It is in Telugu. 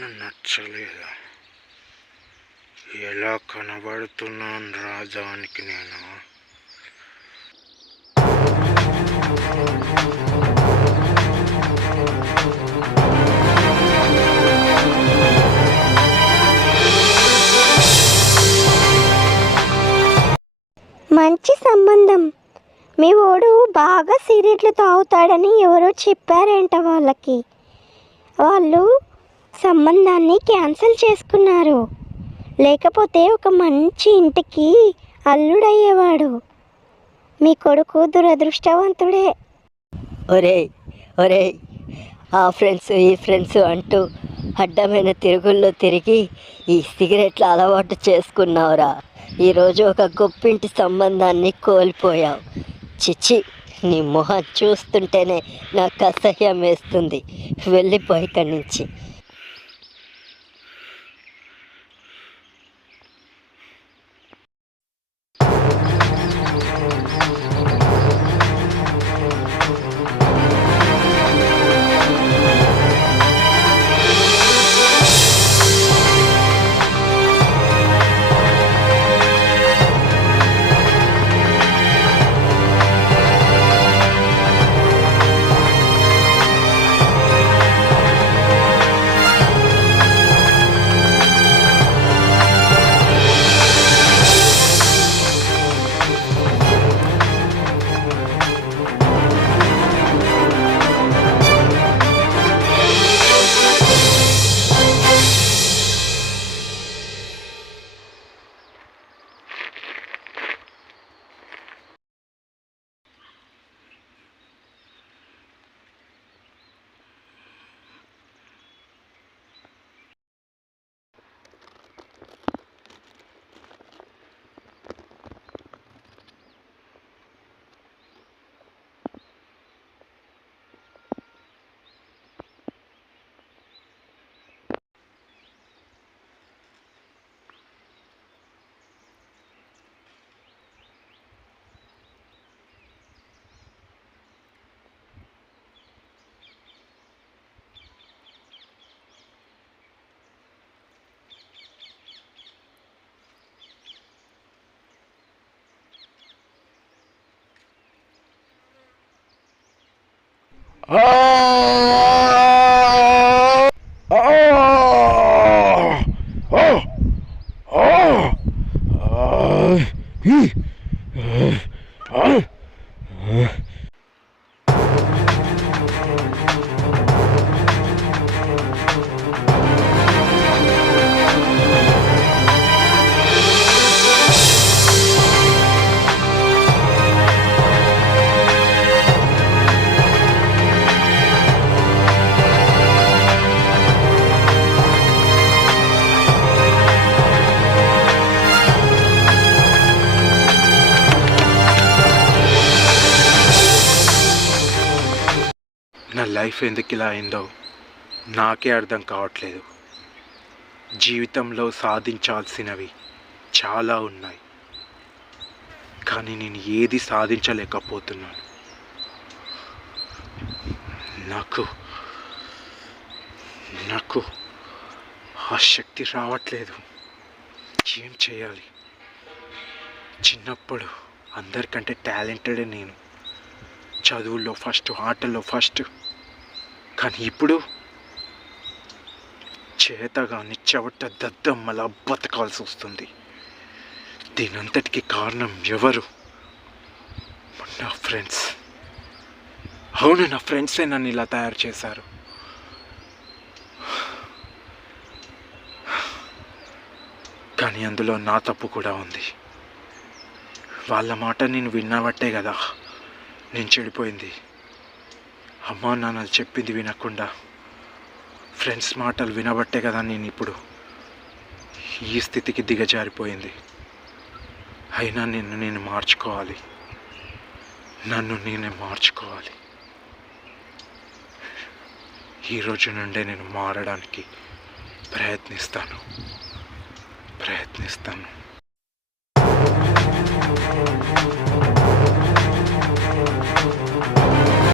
ఏమైనా నచ్చలేదా? ఎలా కనబడుతున్నాను రాజానికి నేను? మంచి సంబంధం. మీ ఓడు బాగా సిగరెట్లు తాగుతాడని ఎవరో చెప్పారంట వాళ్ళకి. వాళ్ళు సంబంధాన్ని క్యాన్సిల్ చేసుకున్నారు. లేకపోతే ఒక మంచి ఇంటికి అల్లుడయ్యేవాడు. మీ కొడుకు దురదృష్టవంతుడే. ఒరేయ్ ఒరేయ్, ఆ ఫ్రెండ్స్ ఈ ఫ్రెండ్స్ అంటూ అడ్డమైన తిరుగుల్లో తిరిగి ఈ సిగరెట్లు అలవాటు చేసుకున్నావురా. ఈరోజు ఒక గొప్పింటి సంబంధాన్ని కోల్పోయావు. చిచి, నీ మొహం చూస్తుంటేనే నాకు అసహ్యం వేస్తుంది. వెళ్ళిపోయి ఇక్కడి నుంచి. నా లైఫ్ ఎందుకు ఇలా అయిందో నాకే అర్థం కావట్లేదు. జీవితంలో సాధించాల్సినవి చాలా ఉన్నాయి, కానీ నేను ఏది సాధించలేకపోతున్నాను. నాకు నాకు ఆ శక్తి రావట్లేదు. ఏం చేయాలి? చిన్నప్పుడు అందరికంటే టాలెంటెడ్ నేను, చదువుల్లో ఫస్ట్, ఆటల్లో ఫస్ట్. కానీ ఇప్పుడు చేతగాని చెవట దద్దమ్మలా బతకాల్సి వస్తుంది. దీనంతటికి కారణం ఎవరు? నా ఫ్రెండ్స్. అవును, నా ఫ్రెండ్సే నన్ను ఇలా తయారు చేశారు. కానీ అందులో నా తప్పు కూడా ఉంది. వాళ్ళ మాట నేను విన్నబట్టే కదా నేను చెడిపోయింది. అమ్మా నాన్నలు చెప్పింది వినకుండా ఫ్రెండ్స్ మాటలు వినబట్టే కదా నేను ఇప్పుడు ఈ స్థితికి దిగజారిపోయింది. అయినా నేను మార్చుకోవాలి. నన్ను నేనే మార్చుకోవాలి. ఈరోజు నుండే నేను మారడానికి ప్రయత్నిస్తాను.